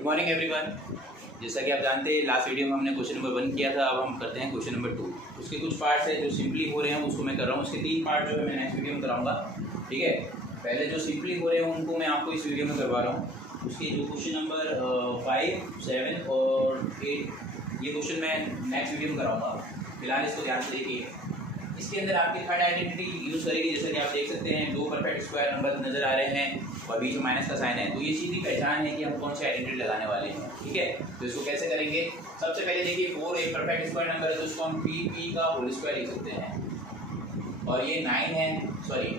Good morning everyone. जैसा कि आप जानते हैं लास्ट वीडियो में हमने क्वेश्चन नंबर 1 किया था, अब हम करते हैं क्वेश्चन नंबर 2। उसके कुछ पार्ट्स है जो सिंपली हो रहे हैं उसको मैं कर रहा हूँ। उसके 3 पार्ट जो है मैं नेक्स्ट वीडियो में कराऊंगा, ठीक है। पहले जो सिंपली हो रहे हैं उनको मैं आपको इस वीडियो में करवा रहा हूँ। उसके जो क्वेश्चन नंबर 5, 7 और 8 ये क्वेश्चन मैं नेक्स्ट वीडियो में कराऊँगा। फिलहाल इसको ध्यान से देखिए। इसके अंदर आपकी थर्ड आइडेंटिटी यूज़ करेगी। जैसे कि आप देख सकते हैं 2 परफेक्ट स्क्वायर नंबर नजर आ रहे हैं और बीच में माइनस का साइन है, तो ये सीधी पहचान है कि हम कौन सी आइडेंटिटी लगाने वाले हैं, ठीक है। तो इसको कैसे करेंगे, सबसे पहले देखिए 4 एक परफेक्ट स्क्वायर नंबर है तो उसको हम पी का होल स्क्वायर लिख सकते हैं। और ये 9 है, सॉरी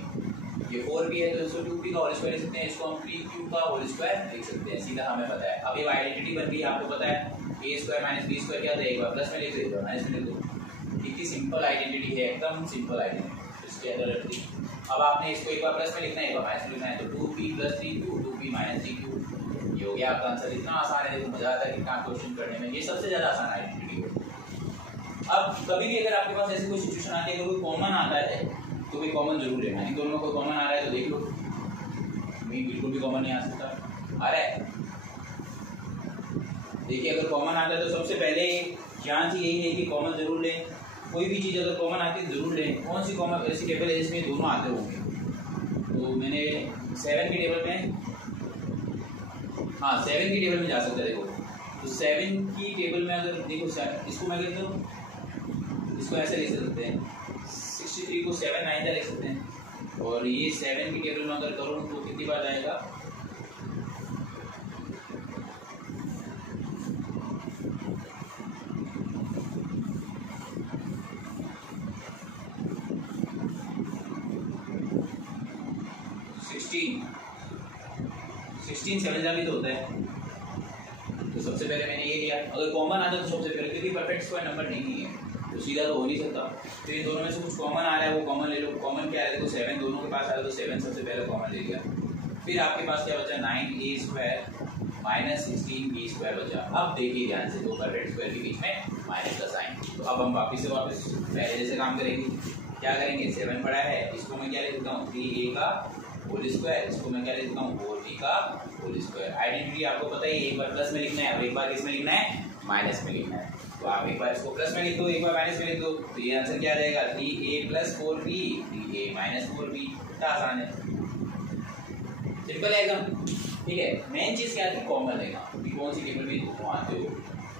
ये 4 भी है तो इसको 2p का होल स्क्वायर लिख सकते हैं। इसको हम 3q का होल स्क्वायर लिख सकते हैं, सीधा हमें पता है। अब ये आइडेंटिटी बन गई, आपको पता है a square minus b square क्या था, एक बार प्लस में लिख देते हो माइनस में लिख दो। कितनी सिंपल आइडेंटिटी है, एकदम सिंपल आइडेंटिटी। इसके अंदर रखती, अब आपने इसको एक बार प्लस में लिखना है एक बार माइनस में लिखना है, तो 2p + 3q 2p - 3q ये हो गया आपका आंसर। इतना आसान है, देखो मजा आता है कितना क्वेश्चन करने में, ये सबसे ज्यादा आसान आइडेंटिटी है। अब कभी भी अगर आपके पास ऐसी कोई सिचुएशन आती है, अगर कोई कॉमन आता है तो कोई कॉमन जरूर लेना। इन दोनों में कोई कॉमन आ रहा है तो देख लो, मैं बिल्कुल भी कॉमन नहीं आ सकता, आ रहा है। देखिए अगर कॉमन आता है तो सबसे पहले ध्यान से यही है कि कॉमन जरूर लें। कोई भी चीज़ अगर कॉमन आती है जरूर लें। कौन सी कॉमन ऐसी टेबल है जिसमें दोनों आते होंगे, तो मैंने 7 की टेबल में, हाँ 7 की टेबल में जा सकता है। देखो तो 7 की टेबल में अगर देखो इसको मैं कहता हूँ, इसको ऐसे लिख सकते हैं 63 को 7 9 लिख सकते हैं। और ये 7 की टेबल में अगर करूँ तो कितनी बार जाएगा, सिक्सटीन 7 जा भी तो होता है। तो सबसे पहले मैंने ये लिया। अगर कॉमन आता है तो सबसे पहले, क्योंकि परफेक्ट स्क्वायर नंबर नहीं है तो सीधा तो हो नहीं सकता, तो इन दोनों में से कुछ कॉमन आ रहा है वो कॉमन ले लो। कॉमन क्या है, देखो 7 दोनों के पास आ रहा है तो 7 सबसे पहले कॉमन ले लिया। फिर आपके पास क्या बचा, 9a स्क्वायर - 16b स्क्वायर बचा। अब देखिए ध्यान से, दो परफेक्ट स्क्वायर के बीच में माइनस का साइन। तो अब हम वापस पहले जैसे काम करेंगे। क्या करेंगे, 7 पड़ा है, इसको मैं क्या लिखता हूँ 3a का होल स्क्वायर, इसको मैं क्या लिखता हूँ 4b का होल स्क्वायर। आइडेंटिटी आपको पता है, एक बार प्लस में लिखना है और एक बार किसमें लिखना है, माइनस में लिखना है। तो आप एक बार इसको प्लस में लिख दो, एक बार माइनस में लिख दो, तो ये आंसर क्या रहेगा 3a + 4b 3a - 4b। इतना आसान है, सिंपल है एकदम, ठीक है। मेन चीज क्या है, कॉमन लेगा कि कौन सी टेबल में दोनों आते हो।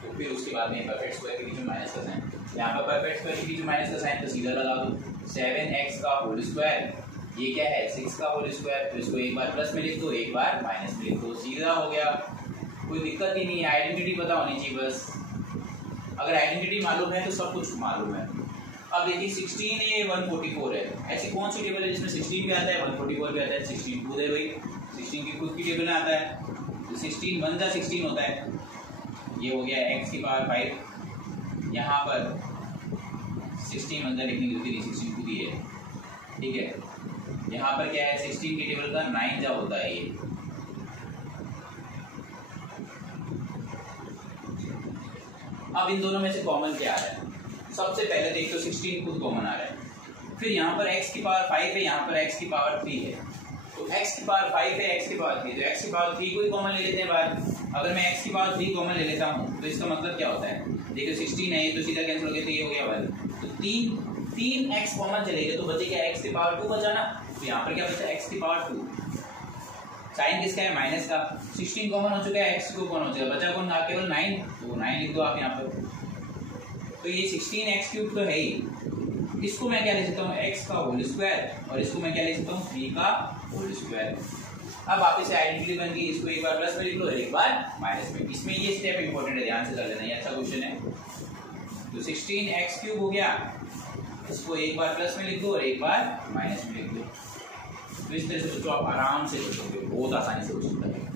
तो फिर उसके बाद में परफेक्ट स्क्वायर के बीच में माइनस का साइन, यहाँ पर परफेक्ट स्क्वायर के बीच में माइनस का साइन तो सीधा लगा दो। 7x का होल स्क्वायर, ये क्या है 6 का होल स्क्वायर, तो इसको एक बार प्लस में लिख दो एक बार माइनस में लिख दो, सीधा हो गया। कोई दिक्कत ही नहीं है, आइडेंटिटी पता होनी चाहिए बस। अगर आइडेंटिटी मालूम है तो सब कुछ मालूम है। अब देखिए 16 है 144 है, ऐसी कौन सी टेबल है जिसमें 16 भी आता है 144 भी आता है। 16 खुद है भाई, 16 की खुद की टेबल में आता है, तो 16 1 + 16 होता है। ये हो गया x की पावर 5, यहाँ पर 16 1 लिखने की जरूरत नहीं, 16 खुद ही है, ठीक है। यहाँ पर क्या है 16 की टेबल का 9 जा होता है ये। अब इन दोनों में से कॉमन क्या आ रहा है, सबसे पहले देखो 16 खुद कॉमन आ रहा है। फिर यहाँ पर x की पावर 5 है, यहाँ पर x की पावर 3 है, तो x की पावर 5 है x की पावर 3, तो x की पावर 3 को ही कॉमन ले लेते हैं बाहर। अगर मैं x की पावर 3 कॉमन ले लेता हूँ तो इसका मतलब क्या होता है, देखो 16 है ये तो सीधा कैंसिल हो गया, तो ये हो गया 1, तो 3x कॉमन चले गए तो बचे क्या x की पावर 2 बचा ना। तो यहाँ पर क्या बचा x की पावर 2, साइन किसका है माइनस का। 16 कॉमन हो चुका है, x को कौन हो चुका है, बचा कौन केवल 9, तो 9 लिख दो आप यहाँ पर। तो ये 16x³ तो है ही, इसको मैं क्या लिख सकता हूँ x का होल स्क्वायर और इसको मैं क्या लिख सकता हूँ 3 का होल स्क्वायर। अब वापस से आइडेंटिटी बन गई, इसको एक बार प्लस में लिख लो और एक बार माइनस में। इसमें ये स्टेप इंपॉर्टेंट है, ध्यान से कर लेना, ये अच्छा क्वेश्चन है। तो 16x³ हो गया, इसको एक बार प्लस में लिख दो और एक बार माइनस में लिख दो। तो इस तरह से सोचो, आप आराम से सोचोगे, बहुत आसानी से सोच सकते हैं।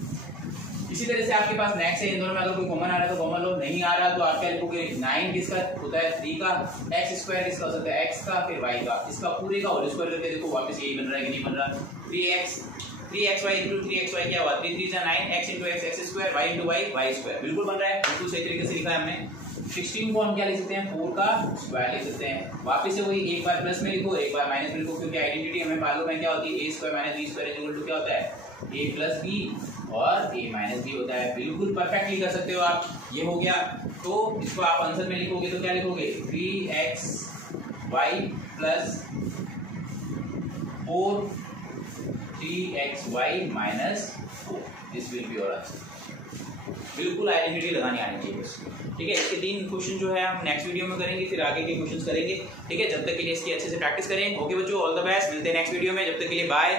इसी तरह से आपके पास नेक्स्ट है, इन दोनों में अगर कोई कॉमन आ रहा है तो कॉमन लो, नहीं आ रहा तो आप क्या लिखोगे 9 किसका होता है 3 का, x स्क्वायर किसका हो सकता है x का, फिर y का, इसका पूरे का होल स्क्वायर करके देखो वापस यही बन रहा है कि नहीं बन रहा। 3xy × 3xy क्या हुआ 3 3 9, x × x x square, y × y y square, बिल्कुल बन रहा है, बिल्कुल सही तरीके से लिखा है हमने। 16 को हम क्या लिख सकते हैं 4 का स्क्वायर लिख सकते हैं। वापस से वही एक बार प्लस में लिखो एक बार माइनस में लिखो, क्योंकि आइडेंटिटी हमें मालूम है क्या होती है a² - b² क्या होता है a + b और ए माइनस बी होता है। बिल्कुल परफेक्टली कर सकते हो आप। ये हो गया, तो इसको आप आंसर में लिखोगे तो क्या लिखोगे 3xy plus 4 minus 4, this will be your answer. बिल्कुल आइडेंटिटी लगानी आनी चाहिए इसको, ठीक है। इसके 3 क्वेश्चन जो है हम नेक्स्ट वीडियो में करेंगे, फिर आगे के क्वेश्चंस करेंगे, ठीक है। जब तक के लिए इसकी अच्छे से प्रैक्टिस करें। ओके बच्चों, ऑल द बेस्ट, मिलते हैं नेक्स्ट वीडियो में। जब तक के लिए बाय।